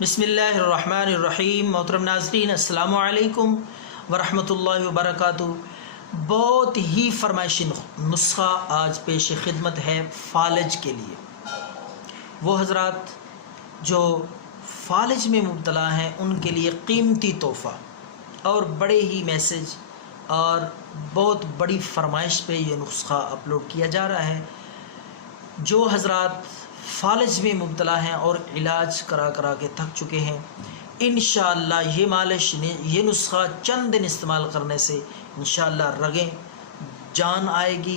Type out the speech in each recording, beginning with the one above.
بسم اللہ الرحمن الرحیم۔ محترم ناظرین، السلام علیکم ورحمۃ اللہ وبرکاتہ۔ بہت ہی فرمائشی نسخہ آج پیش خدمت ہے فالج کے لیے۔ وہ حضرات جو فالج میں مبتلا ہیں ان کے لیے قیمتی تحفہ اور بڑے ہی میسج اور بہت بڑی فرمائش پہ یہ نسخہ اپلوڈ کیا جا رہا ہے۔ جو حضرات فالج میں مبتلا ہیں اور علاج کرا کرا کے تھک چکے ہیں، انشاءاللہ یہ مالش یہ نسخہ چند دن استعمال کرنے سے انشاءاللہ رگیں جان آئے گی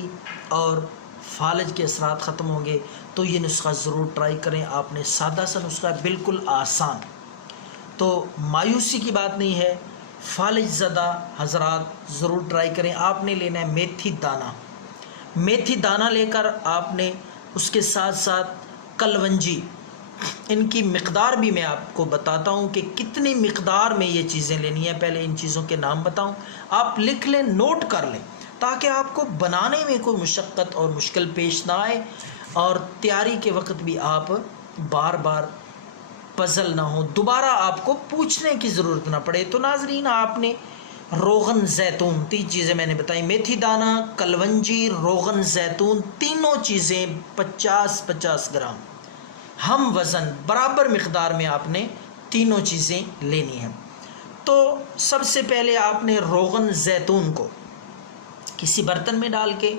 اور فالج کے اثرات ختم ہوں گے۔ تو یہ نسخہ ضرور ٹرائی کریں۔ آپ نے سادہ سا نسخہ ہے، بالکل آسان، تو مایوسی کی بات نہیں ہے۔ فالج زدہ حضرات ضرور ٹرائی کریں۔ آپ نے لینا ہے میتھی دانہ لے کر آپ نے اس کے ساتھ ساتھ کلونجی، ان کی مقدار بھی میں آپ کو بتاتا ہوں کہ کتنی مقدار میں یہ چیزیں لینی ہیں۔ پہلے ان چیزوں کے نام بتاؤں، آپ لکھ لیں، نوٹ کر لیں، تاکہ آپ کو بنانے میں کوئی مشقت اور مشکل پیش نہ آئے اور تیاری کے وقت بھی آپ بار بار پزل نہ ہو، دوبارہ آپ کو پوچھنے کی ضرورت نہ پڑے۔ تو ناظرین، آپ نے روغن زیتون، 3 چیزیں میں نے بتائی، میتھی دانہ، کلونجی، روغن زیتون، تینوں چیزیں 50-50 گرام ہم وزن برابر مقدار میں آپ نے تینوں چیزیں لینی ہیں۔ تو سب سے پہلے آپ نے روغن زیتون کو کسی برتن میں ڈال کے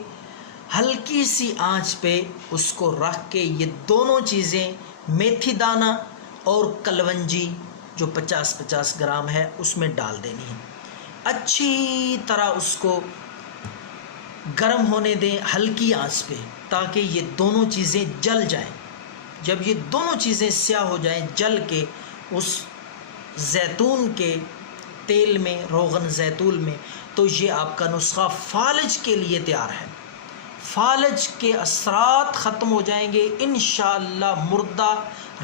ہلکی سی آنچ پہ اس کو رکھ کے یہ دونوں چیزیں میتھی دانہ اور کلونجی جو 50-50 گرام ہے اس میں ڈال دینی ہے۔ اچھی طرح اس کو گرم ہونے دیں ہلکی آنچ پہ، تاکہ یہ دونوں چیزیں جل جائیں۔ جب یہ دونوں چیزیں سیاہ ہو جائیں جل کے، اس زیتون کے تیل میں، روغن زیتون میں، تو یہ آپ کا نسخہ فالج کے لیے تیار ہے۔ فالج کے اثرات ختم ہو جائیں گے انشاءاللہ، مردہ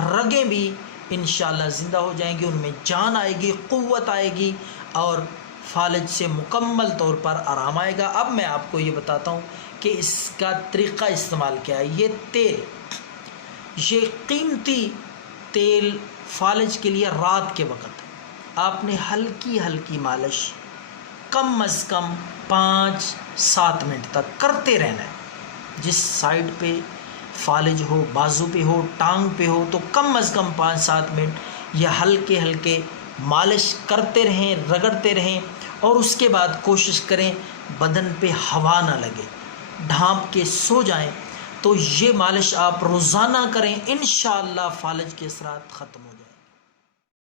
رگیں بھی انشاءاللہ زندہ ہو جائیں گی، ان میں جان آئے گی، قوت آئے گی اور فالج سے مکمل طور پر آرام آئے گا۔ اب میں آپ کو یہ بتاتا ہوں کہ اس کا طریقہ استعمال کیا ہے۔ یہ قیمتی تیل فالج کے لیے رات کے وقت آپ نے ہلکی ہلکی مالش کم از کم 5-7 منٹ تک کرتے رہنا ہے۔ جس سائڈ پہ فالج ہو، بازو پہ ہو، ٹانگ پہ ہو، تو کم از کم 5-7 منٹ یہ ہلکے ہلکے مالش کرتے رہیں، رگڑتے رہیں، اور اس کے بعد کوشش کریں بدن پہ ہوا نہ لگے، ڈھانپ کے سو جائیں۔ تو یہ مالش آپ روزانہ کریں، انشاءاللہ فالج کے اثرات ختم ہو جائیں۔